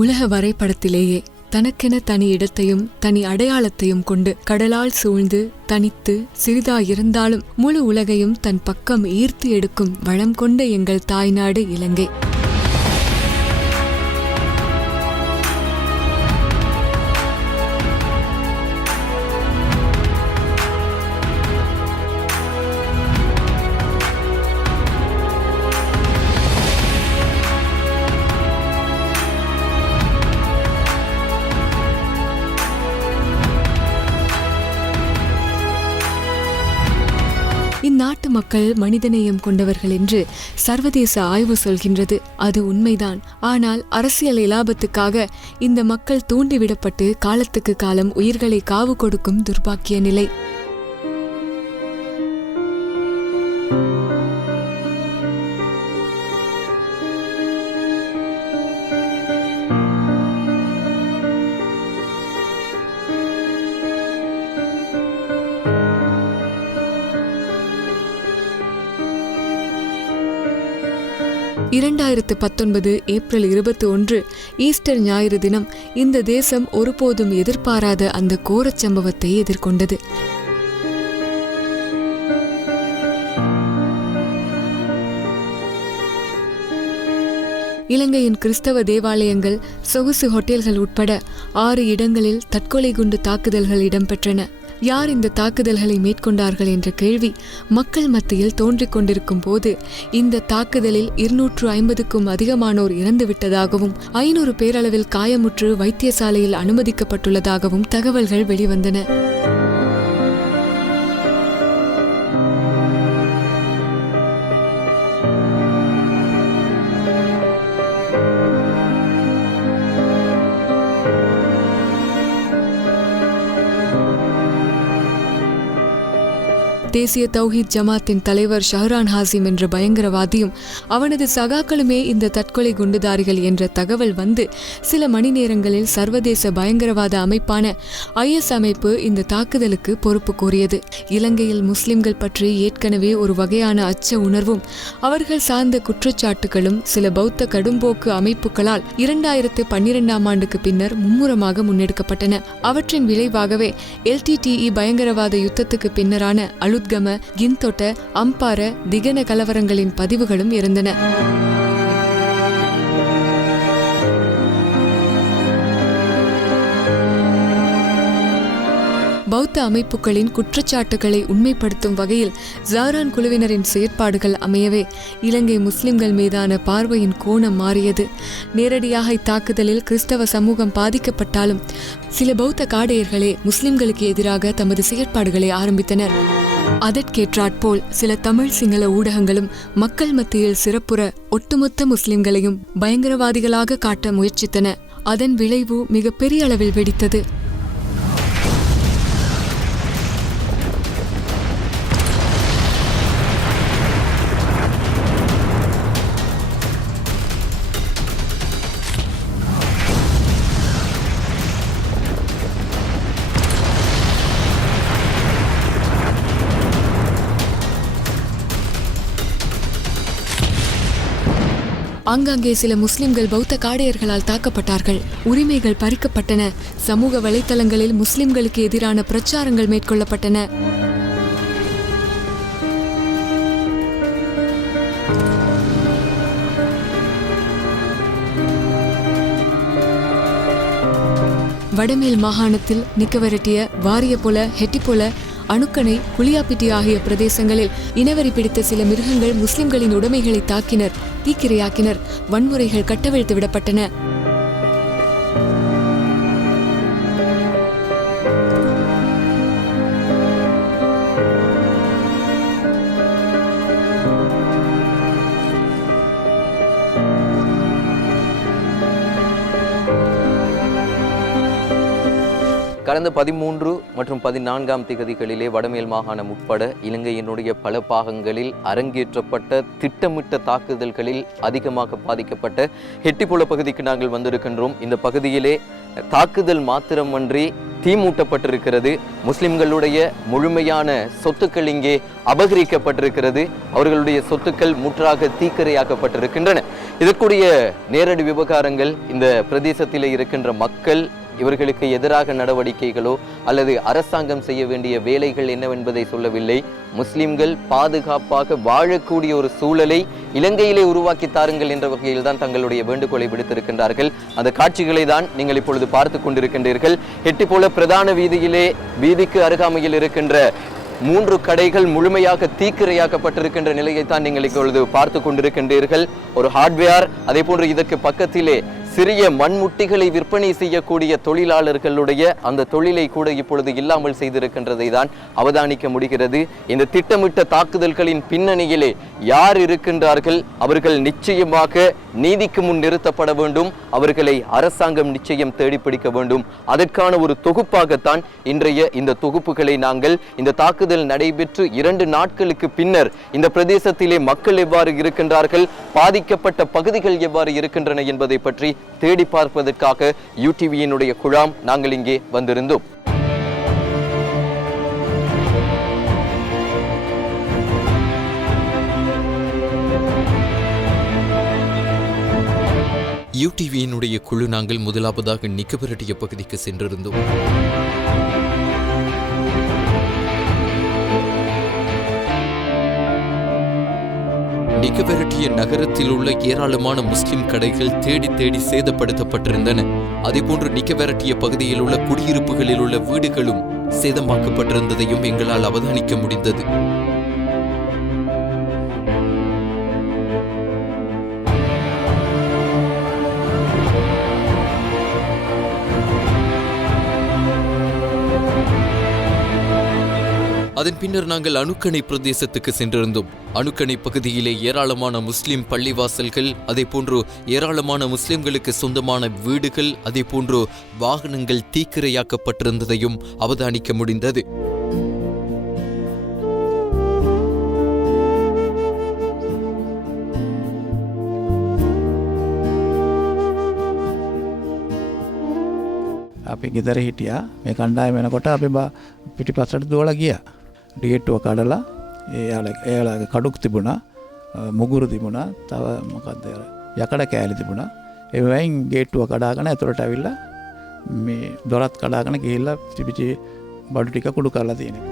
உலக வரைபடத்திலேயே தனக்கென தனி இடத்தையும் தனி அடையாளத்தையும் கொண்டு கடலால் சூழ்ந்து தனித்து சிறிதாயிருந்தாலும் முழு உலகையும் தன் பக்கம் ஈர்த்து எடுக்கும் வளம் கொண்ட எங்கள் தாய்நாடு இலங்கை. இந்நாட்டு மக்கள் மனிதநேயம் கொண்டவர்கள் என்று சர்வதேச ஆய்வு சொல்கின்றது. அது உண்மைதான். ஆனால் அரசியல் இலாபத்துக்காக இந்த மக்கள் தூண்டிவிடப்பட்டு காலத்துக்கு காலம் உயிர்களை காவு கொடுக்கும் துர்பாக்கிய நிலை. ஏப்ரல் 21 ஈஸ்டர் ஞாயிறு தினம் இந்த தேசம் ஒருபோதும் எதிர்பாராத அந்த கோரச் சம்பவத்தை எதிர்கொண்டது. இலங்கையின் கிறிஸ்தவ தேவாலயங்கள், சொகுசு ஹோட்டல்கள் உட்பட 6 இடங்களில் தற்கொலை குண்டு தாக்குதல்கள் இடம்பெற்றன. யார் இந்த தாக்குதல்களை மேற்கொண்டார்கள் என்ற கேள்வி மக்கள் மத்தியில் தோன்றிக் கொண்டிருக்கும் போது இந்த தாக்குதலில் 250க்கும் அதிகமானோர் இறந்துவிட்டதாகவும் 500 பேரளவில் காயமுற்று வைத்தியசாலையில் அனுமதிக்கப்பட்டுள்ளதாகவும் தகவல்கள் வெளிவந்தன. தேசிய தௌஹீத் ஜமாத்தின் தலைவர் ஷஹ்ரான் ஹாசிம் என்ற பயங்கரவாதியும் அவனது சகாக்களுமே இந்த தற்கொலை குண்டுதாரிகள் என்ற தகவல் வந்து சில மணி நேரங்களில் சர்வதேச பயங்கரவாத அமைப்பான IS அமைப்பு இந்த தாக்குதலுக்கு பொறுப்பு கூறியது. இலங்கையில் முஸ்லிம்கள் பற்றி ஏற்கனவே ஒரு வகையான அச்ச உணர்வும் அவர்கள் சார்ந்த குற்றச்சாட்டுகளும் சில பௌத்த கடும்போக்கு அமைப்புகளால் 2012ஆம் ஆண்டுக்கு பின்னர் மும்முரமாக முன்னெடுக்கப்பட்டன. அவற்றின் விளைவாகவே LTTE பயங்கரவாத யுத்தத்துக்கு பின்னரான அலுத்கம, கிந்தொட்ட, அம்பார, திகன கலவரங்களின் பதிவுகளும் இருந்தன. பௌத்த அமைப்புகளின் குற்றச்சாட்டுகளை உண்மைப்படுத்தும் வகையில் ஜாரான் குழுவினரின் செயற்பாடுகள் அமையவே இலங்கை முஸ்லிம்கள் மீதான பார்வையின் கோணம் மாறியது. நேரடியாக இத்தாக்குதலில் கிறிஸ்தவ சமூகம் பாதிக்கப்பட்டாலும் சில பௌத்த காடையர்களே முஸ்லிம்களுக்கு எதிராக தமது செயற்பாடுகளை ஆரம்பித்தனர். அதற்கேற்றாற்போல் சில தமிழ் சிங்கள ஊடகங்களும் மக்கள் மத்தியில் சிறப்புற ஒட்டுமொத்த முஸ்லிம்களையும் பயங்கரவாதிகளாக காட்ட முயற்சித்தன. அதன் விளைவு மிக பெரிய அளவில் வெடித்தது. ஆங்காங்கே சில முஸ்லிம்கள் பௌத்த காடையர்களால் தாக்கப்பட்டார்கள். உரிமைகள் பறிக்கப்பட்டன. சமூக வலைத்தளங்களில் முஸ்லிம்களுக்கு எதிரான பிரச்சாரங்கள் மேற்கொள்ளப்பட்டன. வடமேல் மாகாணத்தில் நிக்கவரட்டிய, வாரியபொல, ஹெட்டிபொல, அணுக்கணை, குளியாப்பிட்டி ஆகிய பிரதேசங்களில் இனவரி பிடித்த சில மிருகங்கள் முஸ்லிம்களின் உடைமைகளை தாக்கினர், தீக்கிரையாக்கினர். வன்முறைகள் கட்டவிழ்த்து விடப்பட்டன. கடந்த 13 மற்றும் 14ஆம் திகதிகளிலே வடமேல் மாகாணம் உட்பட இலங்கையினுடைய பல பாகங்களில் அரங்கேற்றப்பட்ட திட்டமிட்ட தாக்குதல்களில் அதிகமாக பாதிக்கப்பட்ட ஹெட்டிபொல பகுதிக்கு நாங்கள் வந்திருக்கின்றோம். இந்த பகுதியிலே தாக்குதல் மாத்திரமன்றி தீமூட்டப்பட்டிருக்கிறது. முஸ்லிம்களுடைய முழுமையான சொத்துக்கள் இங்கே அபகரிக்கப்பட்டிருக்கிறது. அவர்களுடைய சொத்துக்கள் முற்றாக தீக்கிரையாக்கப்பட்டிருக்கின்றன. இதற்குரிய நேரடி விவகாரங்கள் இந்த பிரதேசத்தில் இருக்கின்ற மக்கள் இவர்களுக்கு எதிராக நடவடிக்கைகளோ அல்லது அரசாங்கம் செய்ய வேண்டிய வேலைகள் என்னவென்பதை சொல்லவில்லை. முஸ்லிம்கள் பாதுகாப்பாக வாழக்கூடிய ஒரு சூழலை இலங்கையிலே உருவாக்கி தாருங்கள் என்ற வகையில் தான் தங்களுடைய வேண்டுகோளை விடுத்திருக்கின்றார்கள். அந்த காட்சிகளை தான் நீங்கள் இப்பொழுது பார்த்து கொண்டிருக்கின்றீர்கள். எட்டிப்போல பிரதான வீதிக்கு அருகாமையில் இருக்கின்ற 3 கடைகள் முழுமையாக தீக்கிரையாக்கப்பட்டிருக்கின்ற நிலையைத்தான் நீங்கள் இப்பொழுது பார்த்து கொண்டிருக்கின்றீர்கள். ஒரு ஹார்ட்வேர், அதே போன்று இதற்கு பக்கத்திலே சிறிய மண்முட்டிகளை விற்பனை செய்யக்கூடிய தொழிலாளர்களுடைய அந்த தொழிலை கூட இப்பொழுது இல்லாமல் செய்திருக்கின்றதை தான் அவதானிக்க முடிகிறது. இந்த திட்டமிட்ட தாக்குதல்களின் பின்னணியிலே யார் இருக்கின்றார்கள்? அவர்கள் நிச்சயமாக நீதிக்கு முன் நிறுத்தப்பட வேண்டும். அவர்களை அரசாங்கம் நிச்சயம் தேடிப்பிடிக்க வேண்டும். அதற்கான ஒரு தொகுப்பாகத்தான் இன்றைய இந்த தொகுப்புகளை நாங்கள் இந்த தாக்குதல் நடைபெற்று 2 நாட்களுக்கு பின்னர் இந்த பிரதேசத்திலே மக்கள் எவ்வாறு இருக்கின்றார்கள், பாதிக்கப்பட்ட பகுதிகள் எவ்வாறு இருக்கின்றன என்பதை பற்றி தேடி பார்ப்பதற்காக யூடிவியினுடைய குழாம் நாங்கள் இங்கே வந்திருந்தோம். யூடிவியினுடைய குழு நாங்கள் முதலாவதாக நிக்கபெரட்டிய பகுதிக்கு சென்றிருந்தோம். நிக்கபெரட்டிய நகரத்தில் உள்ள ஏராளமான முஸ்லிம் கடைகள் தேடி தேடி சேதப்படுத்தப்பட்டிருந்தன. அதேபோன்று நிக்கபெரட்டிய பகுதியில் உள்ள குடியிருப்புகளில் உள்ள வீடுகளும் சேதமாக்கப்பட்டிருந்ததையும் எங்களால் அவதானிக்க முடிந்தது. அதன் பின்னர் நாங்கள் அணுக்கணை பிரதேசத்துக்கு சென்றிருந்தோம். அணுக்கணை பகுதியிலே ஏராளமான முஸ்லிம் பள்ளிவாசல்கள், அதே போன்று ஏராளமான முஸ்லிம்களுக்கு சொந்தமான வீடுகள், அதே போன்று வாகனங்கள் தீக்கிரையாக்கப்பட்டிருந்ததையும் அவதானிக்க முடிந்தது. අපි ගෙදර හිටියා. මේ කණ්ඩායම එනකොට අපි පිටිපස්සට දුවලා ගියා. ඩිගෙට්ටුව කඩලා එයාලගේ කඩුක් තිබුණා, මුගුරු තිබුණා, තව මොකක්ද යකඩ කෑලි තිබුණා. ඒ වයින් ගේට්ටුව කඩාගෙන ඇතුළට ඇවිල්ලා මේ දොරත් කඩාගෙන ගිහිල්ලා තිබිච්ච බඩු ටික කුඩු කරලා තියෙනවා.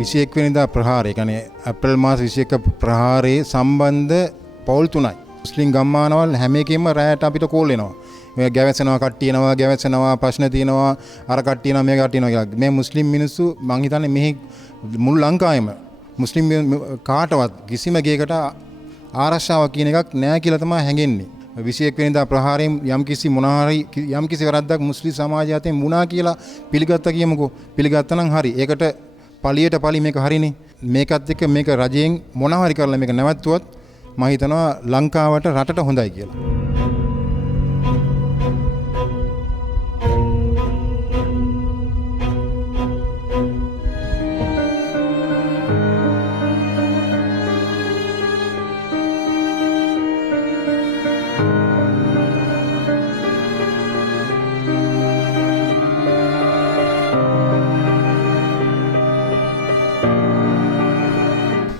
විසියෙක්වෙනිදා ප්‍රහාරය කනේ ඇප්‍රල් මාස 21 ප්‍රහාරයේ සම්බන්ධ පවුල් 3යි. මුස්ලිම් ගම්මානවල් හැම එකෙම රැයට අපිට කෝල් එනවා. මේ ගැවසෙනවා කට්ටියනවා, ගැවසෙනවා, ප්‍රශ්න තියෙනවා, අර කට්ටියනවා මේ කට්ටියනවා කියලා. මේ මුස්ලිම් මිනිස්සු මං හිතන්නේ මෙහි මුළු ලංකාවෙම මුස්ලිම් කාටවත් කිසිම ගේකට ආරක්ෂාවක් කියන එකක් නැහැ කියලා තමයි හැඟෙන්නේ. 21 වෙනිදා ප්‍රහාරයෙන් යම්කිසි වැරද්දක් මුස්ලිම් සමාජය අතරින් වුණා කියලා පිළිගත්තා කියමුකෝ. පිළිගත්තා නම් හරි. ඒකට පලියට පලි මේක හරිනේ. මේකත් එක්ක මේක රජයෙන් මොනවා හරි කරලා මේක නැවැත්තුවත් මම හිතනවා ලංකාවට රටට හොඳයි කියලා.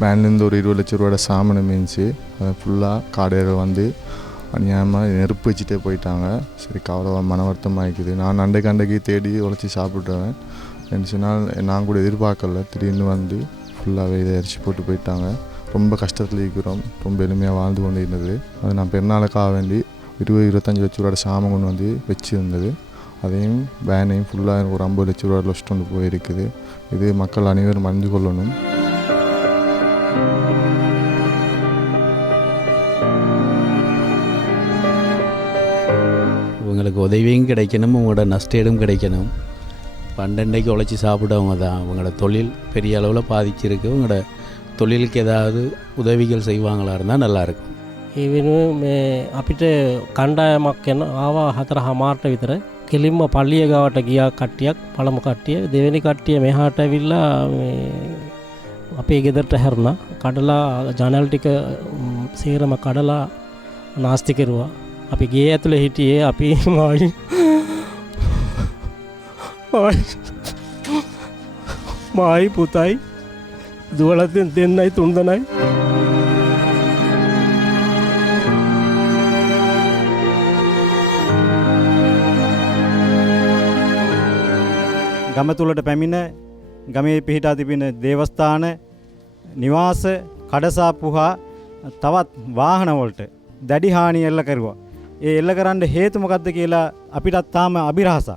வேன்லேருந்து ஒரு 20 லட்ச ரூபாயோட சாமானை மிஞ்சி அதை ஃபுல்லாக காடையில் வந்து அநியாயமாக நெருப்பு வச்சுட்டே போயிட்டாங்க. சரி அவ்வளோ மன வருத்தமாகிக்குது. நான் அண்டைக்கு தேடி உழைச்சி சாப்பிட்டுவேன். 2 நாள் நான் கூட எதிர்பார்க்கல. திடீர்னு வந்து ஃபுல்லாகவே இதை அரிசி போட்டு போயிட்டாங்க. ரொம்ப கஷ்டத்தில் இருக்கிறோம். ரொம்ப எளிமையாக வாழ்ந்து கொண்டு இருந்தது. அது நான் பெருநாளுக்காக வேண்டி 20-25 லட்ச ரூபாயோட சாமான் கொண்டு வந்து வச்சுருந்தது. அதையும் வேனையும் ஃபுல்லாக ஒரு 50 லட்ச ரூபா லொஸ்ட் கொண்டு போயிருக்குது. இது மக்கள் அனைவரும் அறிந்து கொள்ளணும். உங்களுக்கு உதவியும் கிடைக்கணும், உங்களோட நஷ்டேடும் கிடைக்கணும். பண்டண்டைக்கு உழைச்சி சாப்பிட்டவங்க தான். அவங்களோட தொழில் பெரிய அளவில் பாதிச்சிருக்கு. உங்களோட தொழிலுக்கு ஏதாவது உதவிகள் செய்வாங்களா இருந்தால் நல்லாயிருக்கும். ඒ වෙනුවෙන් මේ අපිට කණ්ඩායමක් යන ආවා 4:00 විතර කෙලින්ම පල්ලිය ගාවට ගියා කට්ටියක් පළමු කට්ටිය. දෙවෙනි කට්ටිය මෙහාට ඇවිල්ලා අපේ ගෙදරට හැරුණා. කඩලා ජනල් ටික සේරම කඩලා නාස්ති කෙරුවා. අපි ගේ ඇතුලේ හිටියේ අපි මායි පුතයි දුවලා දෙන්නයි තුන්දෙනයි. ගම තුළට පැමිණ ගමේ පිහිටා තිබෙන දේවස්ථාන නිවාස කඩසාප්පු හා තවත් වාහනවලට දැඩි හානි එල්ල කරුවා. ඒ එල්ල කරන්න හේතු මොකක්ද කියලා අපිටත් තාම අභිරහසක්.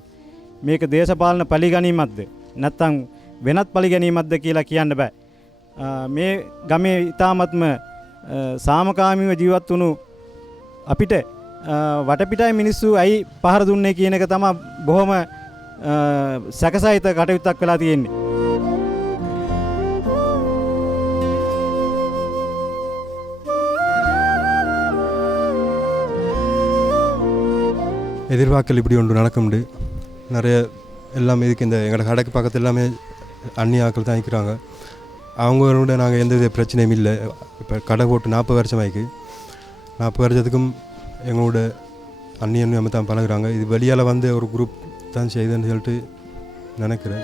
මේක දේශපාලන පරිගැනීමක්ද නැත්නම් වෙනත් පරිගැනීමක්ද කියලා කියන්න බෑ. මේ ගමේ ඊ타මත්ම සාමකාමීව ජීවත් වුණු අපිට වටපිටායි මිනිස්සු ඇයි පහර දුන්නේ කියන එක තමයි බොහොම සැකසහිත කටයුත්තක් වෙලා තියෙන්නේ. எதிர்பார்க்கல இப்படி ஒன்று நடக்கும்ண்டு நிறைய எல்லாமே இதுக்கு இந்த எங்களோட கடைக்கு பக்கத்தில் எல்லாமே அந்நிய ஆட்கள் தான் நிற்கிறாங்க. அவங்களோட நாங்கள் எந்த வித பிரச்சனையும் இல்லை. இப்போ கடை போட்டு 40 வருஷம் ஆயிக்கு. 40 வருஷத்துக்கும் எங்களோட அந்நியன்னு நம்ம தான் பழகுறாங்க. இது வெளியால் வந்து ஒரு குரூப் தான் செய்யுதுன்னு சொல்லிட்டு நினைக்கிறேன்.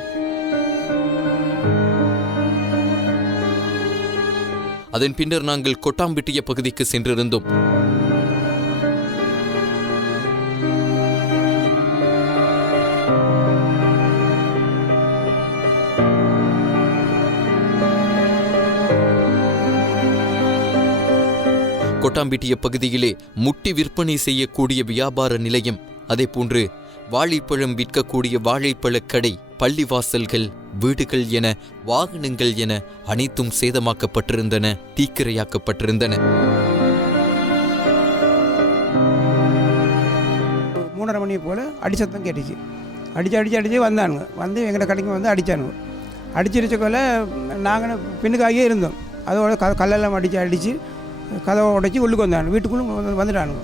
அதன் பின்னர் நாங்கள் கொட்டாம்பிட்டிய பகுதிக்கு சென்றிருந்தோம். கொட்டாம்பிட்டிய பகுதியிலே முட்டி விற்பனை செய்யக்கூடிய வியாபார நிலையம், அதே போன்று வாழைப்பழம் விற்கக்கூடிய வாழைப்பழ கடை, பள்ளிவாசல்கள், வீடுகள் என வாகனங்கள் என அனைத்தும் சேதமாக்கப்பட்டிருந்தன, தீக்கிரையாக்கப்பட்டிருந்தன. 3:30 மணி போல் அடிச்சத்தம் கேட்டுச்சு. அடிச்சு வந்தானுங்க. வந்து எங்களை கடைக்கு வந்து அடித்தானுங்க. அடிச்சிருச்சக்கொள்ள நாங்கள் பின்னுக்காகியே இருந்தோம். அதோட கல்லெல்லாம் அடித்து கதவை உடைச்சி உள்ளுக்கு வந்தானுங்க. வீட்டுக்குள்ளே வந்துட்டானுங்க.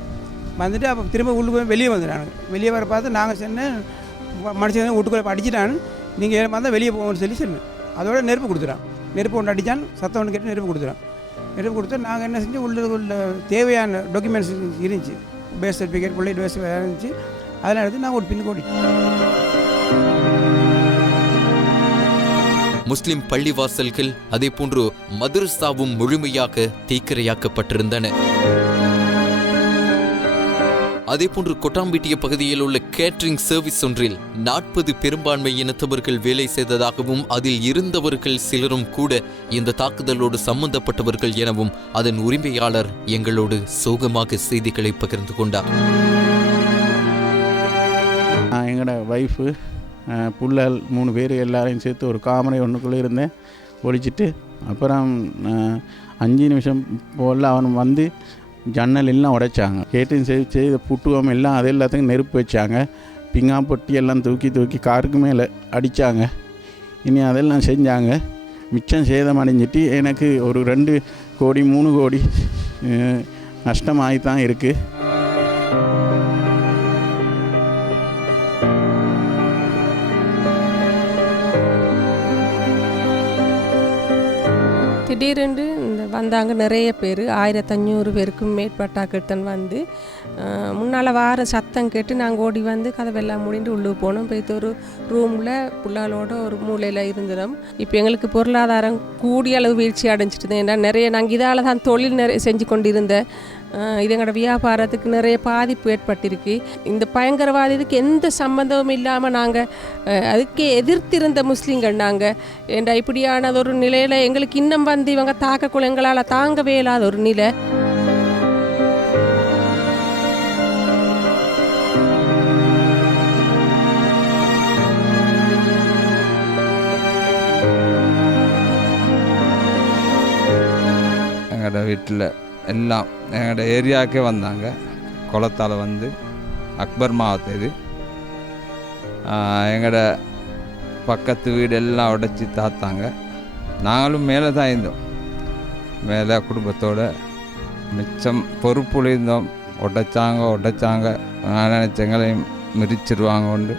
வந்துட்டு அப்போ திரும்ப உள்ளுக்கு வெளியே வந்துட்டானுங்க. வெளியே வர பார்த்து நாங்கள் சொன்னேன், மனுஷன் வீட்டுக்குள்ளே அடிச்சிட்டானு, நீங்கள் வந்தால் வெளியே போகணும்னு சொன்னேன். அதோட நெருப்பு கொடுத்துட்டான். நெருப்பு ஒன்று அடித்தான், சத்தம் ஒன்று கேட்டு நெருப்பு கொடுத்துட்டான். நெருப்பு கொடுத்து நாங்கள் என்ன செஞ்சு உள்ள தேவையான டாக்குமெண்ட்ஸ் இருந்துச்சு, பேஸ் சர்டிஃபிகேட், பிள்ளை பேஸ் இருந்துச்சு. அதெல்லாம் எடுத்து நாங்கள் ஒரு பின்னுக்கு ஓடி. முஸ்லிம் பள்ளிவாசல்கள் அதே போன்று மதரசாவும் முழுமையாக தீக்கிரையாக்கப்பட்டிருந்தன. அதேபோன்று கொட்டாம்பிட்டிய பகுதியில் உள்ள கேட்டரிங் சர்வீஸ் ஒன்றில் 40 பெரும்பான்மை இனத்தவர்கள் வேலை செய்ததாகவும் அதில் இருந்தவர்கள் சிலரும் கூட இந்த தாக்குதலோடு சம்பந்தப்பட்டவர்கள் எனவும் அதன் உரிமையாளர் எங்களோடு சோகமாக செய்திகளை பகிர்ந்து கொண்டார். எங்களோட ஒய்ஃபு புள்ளல் 3 பேர் எல்லாரையும் சேர்த்து ஒரு காமரை ஒன்றுக்குள்ளே இருந்தேன். ஒழிச்சிட்டு அப்புறம் 5 நிமிஷம் போல் அவன் வந்து ஜன்னல் எல்லாம் உடைச்சாங்க. கேட்டரிங் செய்த புட்டுவம் எல்லாம் அது எல்லாத்துக்கும் நெருப்பு வச்சாங்க. பிங்கா பொட்டி எல்லாம் தூக்கி காருக்கு மேலே அடித்தாங்க. இனி அதெல்லாம் செஞ்சாங்க. மிச்சம் சேதம் அடைஞ்சிட்டு எனக்கு ஒரு 2 கோடி 3 கோடி நஷ்டமாகி தான் இருக்குது. திடீரென்று இந்த வந்தாங்க நிறைய பேர், 1500 பேருக்கும் மேற்பட்டாக்கிட்டன் வந்து முன்னால் வார சத்தம் கேட்டு நாங்கள் ஓடி வந்து கதவெல்லாம் முடிந்து உள்ளுக்கு போனோம். போய்த்து ஒரு ரூமில் புள்ளாலோட ஒரு மூலையில் இருந்துடும். இப்போ எங்களுக்கு பொருளாதாரம் கூடிய அளவு வீழ்ச்சி அடைஞ்சிட்டு, ஏன்னா நிறைய நாங்கள் இதால் தான் தொழில் நிறைய செஞ்சு கொண்டு இருந்தேன். இது எங்களோட வியாபாரத்துக்கு நிறைய பாதிப்பு ஏற்பட்டிருக்கு. இந்த பயங்கரவாதத்துக்கு எந்த சம்பந்தமும் இல்லாமல் நாங்கள் அதுக்கு எதிர்த்திருந்த முஸ்லீம்கள் நாங்கள். ஏண்டா இப்படியானது ஒரு நிலையில் எங்களுக்கு இன்னும் வந்து இவங்க தாக்கக்குள்ள எங்களால் தாங்கவே இல்லாத ஒரு நிலை. எங்களோட வீட்டில் எல்லாம் எங்களோட ஏரியாவுக்கே வந்தாங்க. குளத்தால் வந்து அக்பர் மாவட்ட இது எங்களோட பக்கத்து வீடு எல்லாம் உடைச்சி தாத்தாங்க. நாங்களும் மேலே தான் இருந்தோம், மேலே குடும்பத்தோடு மிச்சம் பொறுப்புல இருந்தோம். உடைச்சாங்க. நான் நினச்ச எங்களையும் மிதிச்சிருவாங்க உண்டு.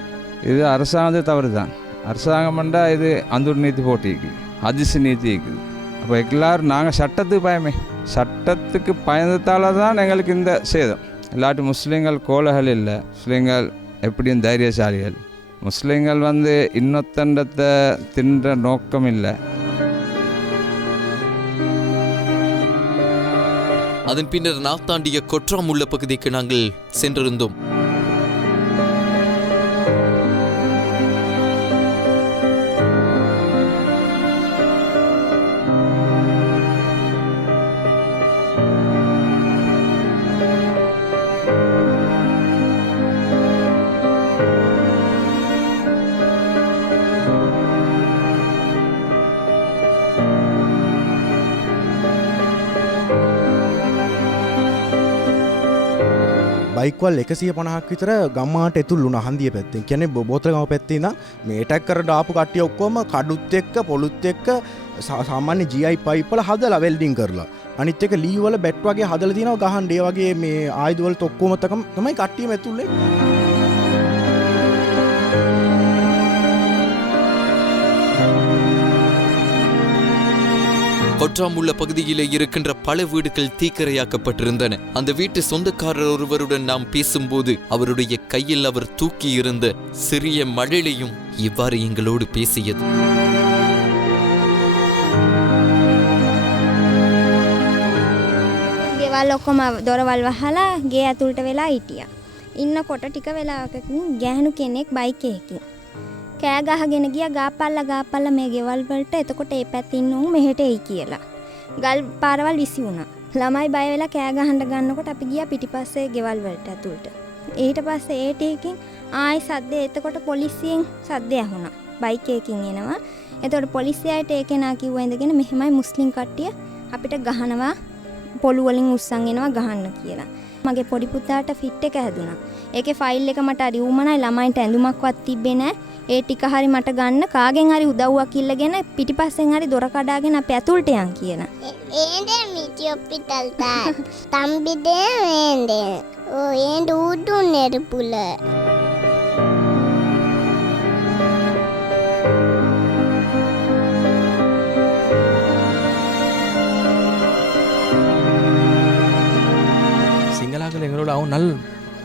இது அரசாங்கத்து தவறு தான். அரசாங்கம் பண்ணால் இது அந்த ஒரு நீதி போட்டி இருக்குது, அதிசய நீதி இருக்குது. அப்போ எல்லோரும் நாங்கள் சட்டத்துக்கு பயமே, சட்டத்துக்கு பயந்ததால தான் எங்களுக்கு இந்த சேதம். இல்லாட்டி முஸ்லீம்கள் கோலகள் இல்லை, முஸ்லீம்கள் எப்படியும் தைரியசாலிகள். முஸ்லீம்கள் இன்னொத்தண்டத்தை தின்ற நோக்கம் இல்லை. அதன் பின்னர் நாத்தாண்டிய கொற்றாம் உள்ள பகுதிக்கு நாங்கள் சென்றிருந்தோம். බයික්වල් 150ක් විතර ගම්මාට ඇතුල් වුණා හන්දිය පැත්තෙන්. කියන්නේ බෝතලගම පැත්තේ ඉඳන් මේ ඇටැක් කරලා ආපු කට්ටිය ඔක්කොම කඩුත් එක්ක පොලුත් එක්ක සාමාන්‍ය GI පයිප් වල හදලා වෙල්ඩින් කරලා. අනිත් එක ලී වල බැට් වගේ හදලා තියෙනවා ගහන්න. ඒ වගේ මේ ආයුධ වලට ඔක්කොම තමයි කට්ටියම ඇතුල් වෙන්නේ. கொற்றாம் உள்ள பகுதியிலே இருக்கின்ற பல வீடுகள் தீக்கிரையாக்கப்பட்டிருந்தன. அந்த வீட்டு சொந்தக்காரர் ஒருவருடன் நாம் பேசும்போது அவருடைய கையில் அவர் தூக்கி இருந்த சிறிய மழலையும் இவ்வாறு எங்களோடு பேசியது. ගෙවල් ඔක්කොම දොරවල් වහලා ගේ ඇතුළට වෙලා හිටියා. ඉන්නකොට ටික වෙලාවකින් ගැහණු කෙනෙක් බයික් එකකින් කෑ ගහගෙන ගියා ගාපල්ලා මේ ගෙවල් වලට. එතකොට ඒ පැත්තේ ඉන්න උන් මෙහෙට එයි කියලා. ගල් පාරවල් විසි වුණා. ළමයි බය වෙලා කෑ ගහන්න ගන්නකොට අපි ගියා පිටිපස්සේ ගෙවල් වලට ඇතුළට. ඊට පස්සේ ඒ ටිකකින් ආයි සද්දේ. එතකොට පොලිසියෙන් සද්දය ඇහුණා. බයික් එකකින් එනවා. එතකොට පොලිසියයට ඒ කෙනා කිව්වා ඉඳගෙන මෙහෙමයි මුස්ලිම් කට්ටිය අපිට ගහනවා, පොළු වලින් උස්සන් එනවා ගහන්න කියලා. මගේ පොඩි පුතාට ෆිට් එක හැදුනා. ඒකේ ෆයිල් එක මට හරි උමනයි, ළමයින්ට ඇඳුමක්වත් තිබ්බේ නැහැ. ඒ ටික හරි මට ගන්න කාගෙන් හරි උදව්වක් ඉල්ලගෙන පිටිපස්සෙන් හරි දොර කඩාගෙන අපි ඇතුළට යන් කියලා. ఏందే మిటి హాస్పిటల్ తా తంబిదే ఏందే ఓ ఏంది ఊడు నెరుపుల சிங்களாக்கள் எங்களோட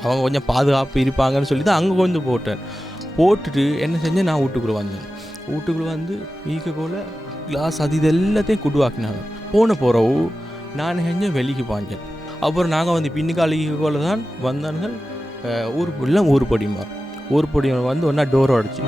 அவங்க கொஞ்சம் பாதுகாப்பு இருப்பாங்கன்னு சொல்லி தான் அங்கே கொண்டு போட்டுட்டு என்ன செஞ்சேன், நான் வீட்டுக்குள்ளே வந்தேன். வீட்டுக்குள்ளே வந்து ஈக்கோல கிளாஸ் அது இது எல்லாத்தையும் குடுவாக்கினாங்க. போகிறவு நான் செஞ்சேன் வெளிக்கு பாஞ்சேன். அப்புறம் நாங்கள் பின்னுக்கால ஈக்கோல தான் வந்தானுங்கள். ஊர் பொடிமார் வந்து ஒன்றா டோரை அடிச்சு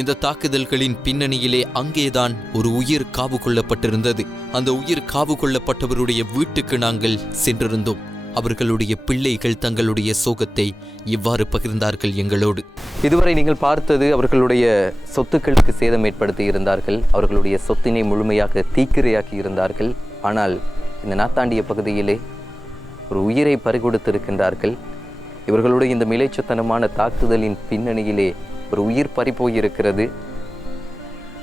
இந்த தாக்குதல்களின் பின்னணியிலே அங்கேதான் ஒரு உயிர் காவு கொள்ளப்பட்டிருந்தது. அந்த உயிர் காவு கொள்ளப்பட்டவருடைய வீட்டுக்கு நாங்கள் சென்றிருந்தோம். அவர்களுடைய பிள்ளைகள் தங்களுடைய சோகத்தை இவ்வாறு பகிர்ந்தார்கள் எங்களோடு. இதுவரை நீங்கள் பார்த்தது அவர்களுடைய சொத்துக்களுக்கு சேதம் ஏற்படுத்தி இருந்தார்கள், அவர்களுடைய சொத்தினை முழுமையாக தீக்கிரையாக்கி இருந்தார்கள். ஆனால் இந்த நாத்தாண்டிய பகுதியிலே ஒரு உயிரை பறிகொடுத்திருக்கின்றார்கள். இவர்களுடைய இந்த மிலைச்சத்தனமான தாக்குதலின் பின்னணியிலே ஒரு உயிர் பறிப்போயிருக்கிறது.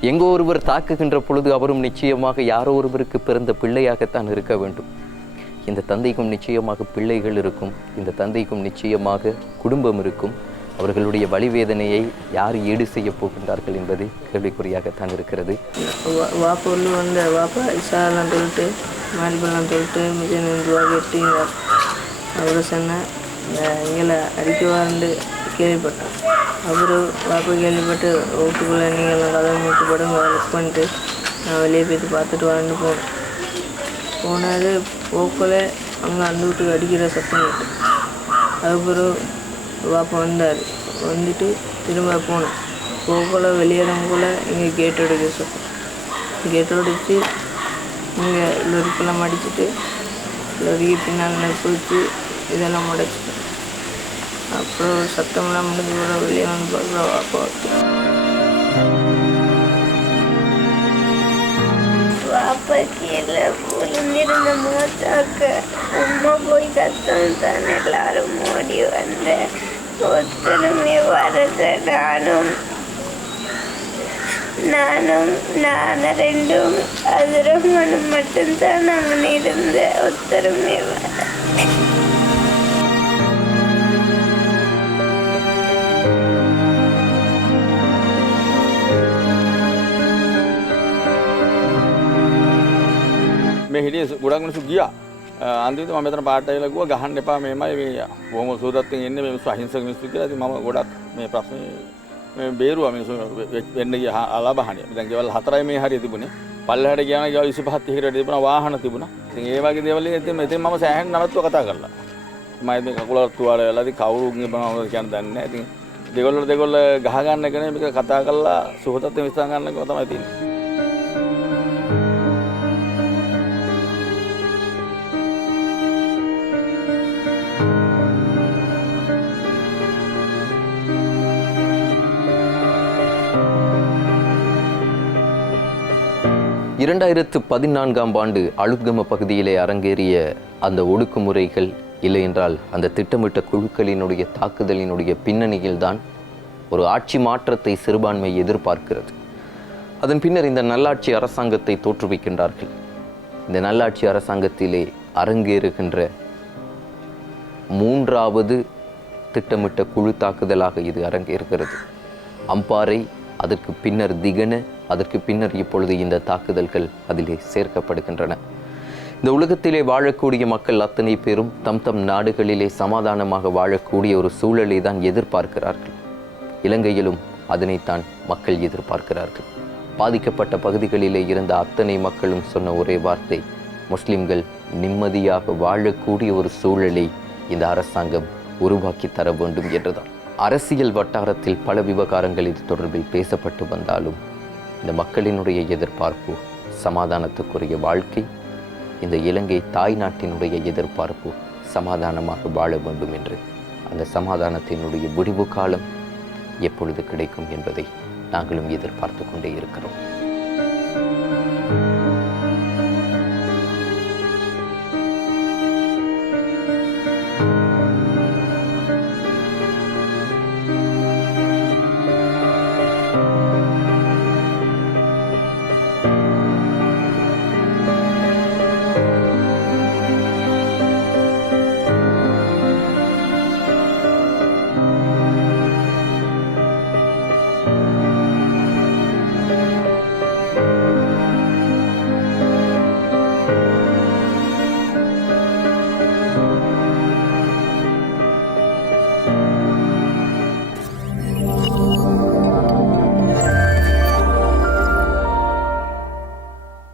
எங்கோ ஒருவர் தாக்குகின்ற பொழுது அவரும் நிச்சயமாக யாரோ ஒருவருக்கு பிறந்த பிள்ளையாகத்தான் இருக்க வேண்டும். இந்த தந்தைக்கும் நிச்சயமாக பிள்ளைகள் இருக்கும், இந்த தந்தைக்கும் நிச்சயமாக குடும்பம் இருக்கும். அவர்களுடைய வலிவேதனையை யார் ஈடு செய்ய போகின்றார்கள் என்பது கேள்விக்குறியாகத்தான் இருக்கிறது. வாப்பொல்லு வந்து வாப்பா இசாலாம் தொழிட்டு மாலிபெல்லாம் தொழிட்டு மிக கெட்டி அவரை சொன்னேன் எங்களை அடிக்கவாண்டு கேள்விப்பட்டேன். அப்புறம் வாப்பா கேள்விப்பட்டு வீட்டுக்குள்ளே நீங்கள் கதவை மூட்டு போடுங்க லுக் பண்ணிட்டு நான் வெளியே போய்ட்டு பார்த்துட்டு வாண்டு போனது போக்கில் அங்கே அந்த வீட்டுக்கு அடிக்கிற சத்தம் கேட்டு அதுக்கப்புறம் வாப்பா வந்தார். வந்துட்டு திரும்ப போனேன். போக்கில் வெளியிடங்குள்ள இங்கே கேட் அடிக்கிற சத்தம். கேட் அடித்து இங்கே லொரிக்கெல்லாம் அடிச்சுட்டு லொரிக்கு பின்னால் நெருப்பு இதெல்லாம் முடைச்சிட்டேன். அப்புறம் சத்தம்லாம் முடிஞ்சு கூட வெளியே வந்து பார்க்குற வாப்பா வாப்பா கீழே விழுந்திருந்த மூத்தாக்க அம்மா போய் கத்தம் தான் எல்லாரும் ஓடி வந்த ஒருத்தருமே வரத நானும் நானும் 2 அதிரமனும் மட்டும்தான் நாங்கள் இருந்த ஒத்தருமே මේ හිටියේ ගොඩක් මිනිස්සු ගියා. අන්තිමට මම මෙතන පාට ඇවිල්ලා ගියා ගහන්න එපා මේමයි මේ බොහොම සූදාත්යෙන් එන්නේ මේ මිනිස්සු අහිංසක මිනිස්සු කියලා. ඉතින් මම ගොඩක් මේ ප්‍රශ්නේ මේ බේරුවා මිනිස්සු වෙන්න ගියා අලාබහණිය. දැන් ගෙවල් 4යි මේ හරිය තිබුණේ. පල්ලෙහාට ගියාම ගෙවල් 25 30කට තිබුණා වාහන තිබුණා. ඉතින් ඒ වගේ දේවල් ඉතින් මම සෑහෙන නවත්තුව කතා කරලා. මම මේ කකුල තුවාල වෙලා ඉතින් කවුරුන්ගේ බනවද කියන්න දන්නේ නැහැ. ඉතින් දෙගොල්ල ගහ ගන්න එක නේ මේක කතා කරලා සුහදත්වයෙන් විශ්වාස ගන්න එක තමයි තියෙන්නේ. இரண்டாயிரத்து 14ஆம் ஆண்டு அளுத்கம பகுதியிலே அரங்கேறிய அந்த ஒடுக்குமுறைகள் இல்லை என்றால் அந்த திட்டமிட்ட குழுக்களினுடைய தாக்குதலினுடைய பின்னணியில்தான் ஒரு ஆட்சி மாற்றத்தை சிறுபான்மை எதிர்பார்க்கிறது. அதன் பின்னர் இந்த நல்லாட்சி அரசாங்கத்தை தோற்றுவிக்கின்றார்கள். இந்த நல்லாட்சி அரசாங்கத்திலே அரங்கேறுகின்ற 3வது திட்டமிட்ட குழு தாக்குதலாக இது அரங்கேறுகிறது. அம்பாறை, அதற்கு பின்னர் திகன, அதற்கு பின்னர் இப்பொழுது இந்த தாக்குதல்கள் அதிலே சேர்க்கப்படுகின்றன. இந்த உலகத்திலே வாழக்கூடிய மக்கள் அத்தனை பேரும் தம் நாடுகளிலே சமாதானமாக வாழக்கூடிய ஒரு சூழலை தான் எதிர்பார்க்கிறார்கள். இலங்கையிலும் அதனைத்தான் மக்கள் எதிர்பார்க்கிறார்கள். பாதிக்கப்பட்ட பகுதிகளிலே இருந்த அத்தனை மக்களும் சொன்ன ஒரே வார்த்தை, முஸ்லிம்கள் நிம்மதியாக வாழக்கூடிய ஒரு சூழலை இந்த அரசாங்கம் உருவாக்கி தர வேண்டும் என்றுதான். அரசியல் வட்டாரத்தில் பல விவகாரங்கள் இது தொடர்பில் பேசப்பட்டு வந்தாலும் இந்த மக்களினுடைய எதிர்பார்ப்பு சமாதானத்துக்குரிய வாழ்க்கை, இந்த இலங்கை தாய் நாட்டினுடைய எதிர்பார்ப்பு சமாதானமாக வாழ வேண்டும் என்று. அந்த சமாதானத்தினுடைய முடிவு காலம் எப்பொழுது கிடைக்கும் என்பதை நாங்களும் எதிர்பார்த்து கொண்டே இருக்கிறோம்.